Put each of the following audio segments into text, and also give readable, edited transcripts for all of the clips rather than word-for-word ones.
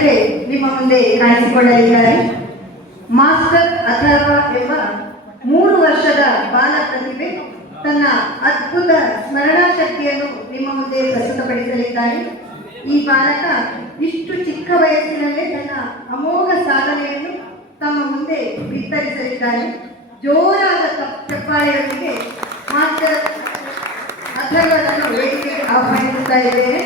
ಪ್ರತಿಭೆ ನಿಮ್ಮ ಮುಂದೆ ಕಾಣಿಸಿಕೊಳ್ಳಲಿದ್ದಾರೆ. ಮಾಸ್ಟರ್ ಅಥರ್ವ ಎಂಬ 3 ವರ್ಷದ ಬಾಲ ಪ್ರತಿಭೆ ತನ್ನ ಅದ್ಭುತ ಸ್ಮರಣಾ ಶಕ್ತಿಯನ್ನು ನಿಮ್ಮ ಮುಂದೆ ಪ್ರಸ್ತುತಪಡಿಸಲಿದ್ದಾನೆ. ಈ ಬಾಲಕ ಇಷ್ಟು ಚಿಕ್ಕ ವಯಸ್ಸಿನಲ್ಲೇ ತನ್ನ ಅಮೋಘ ಸಾಧನೆಯನ್ನು ತಮ್ಮ ಮುಂದೆ ಬಿತ್ತರಿಸಲಿದ್ದಾನೆ. ಜೋರಾದ ಚಪ್ಪಾಳೆಯೊಂದಿಗೆ ಮಾಸ್ಟರ್ ಅಥರ್ವರನ್ನು ವೇದಿಕೆಗೆ ಆಹ್ವಾನಿಸುತ್ತಾ ಇದ್ದೇನೆ.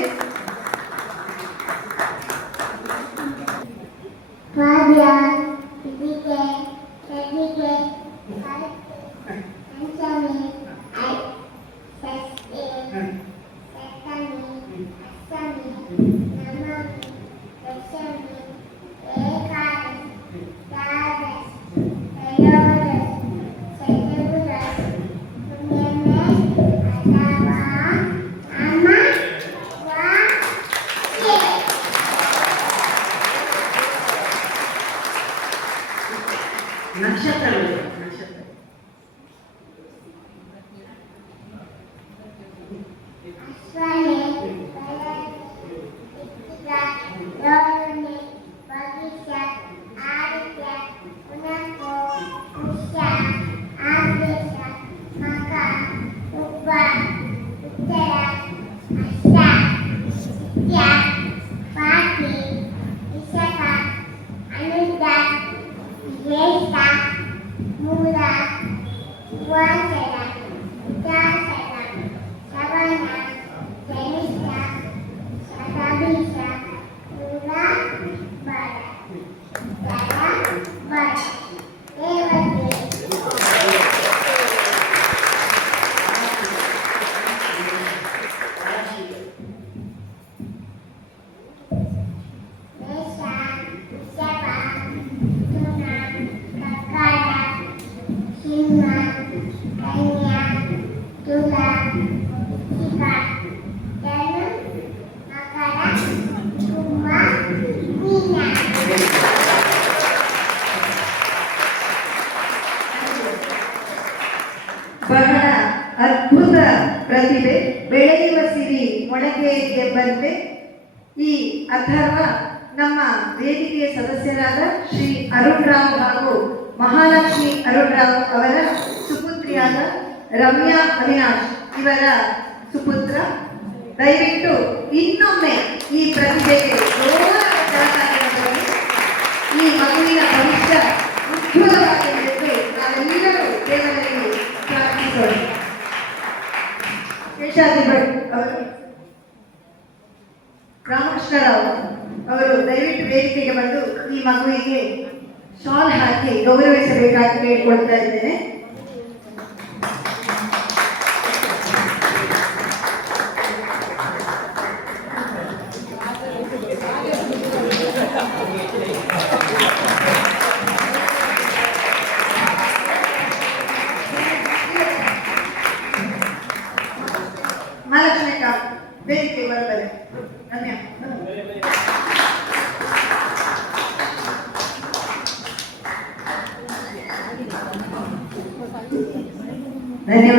ಬಹಳ ಅದ್ಭುತ ಪ್ರತಿಭೆ, ಬೆಳೆಯುವ ಸಿರಿ ಮೊಳಕೆ ಎಂಬಂತೆ ಈ ಅಥರ್ವ ನಮ್ಮ ವೇದಿಕೆಯ ಸದಸ್ಯರಾದ ಶ್ರೀ ಅರುಣ್ ರಾವ್ ಹಾಗೂ ಮಹಾಲಕ್ಷ್ಮಿ ಅರುಣ್ ರಾವ್ ಅವರ ಸುಪುತ್ರಿಯಾದ ರಮ್ಯಾ ಅವಿನಾಶ್ ಇವರ ಸುಪುತ್ರ. ದಯವಿಟ್ಟು ಇನ್ನೊಮ್ಮೆ ಈ ಪ್ರತಿಭೆಗೆ ಈ ಮಗುವಿನ ಭವಿಷ್ಯ ಉಜ್ವಲವಾಗಲೆಂದು ನಾವೆಲ್ಲರೂ ದೇವರಲ್ಲಿ ಪ್ರಾರ್ಥಿಸೋಣ. ಶೇಷಾದ್ರಿ ಭಟ್ ಅವರು, ರಾಮಕೃಷ್ಣರಾವ್ ಅವರು ದಯವಿಟ್ಟು ವೇದಿಕೆಗೆ ಬಂದು ಈ ಮಗುವಿಗೆ ಶಾಲ್ ಹಾಕಿ ಗೌರವಿಸಬೇಕಾಗಿ ಕೇಳಿಕೊಳ್ತಾ ಇದ್ದೇನೆ. ಮಹಾಲಕ್ಷ್ಮಿ ವೇದಿಕೆ ಬರುತ್ತದೆ. ಧನ್ಯವಾದ.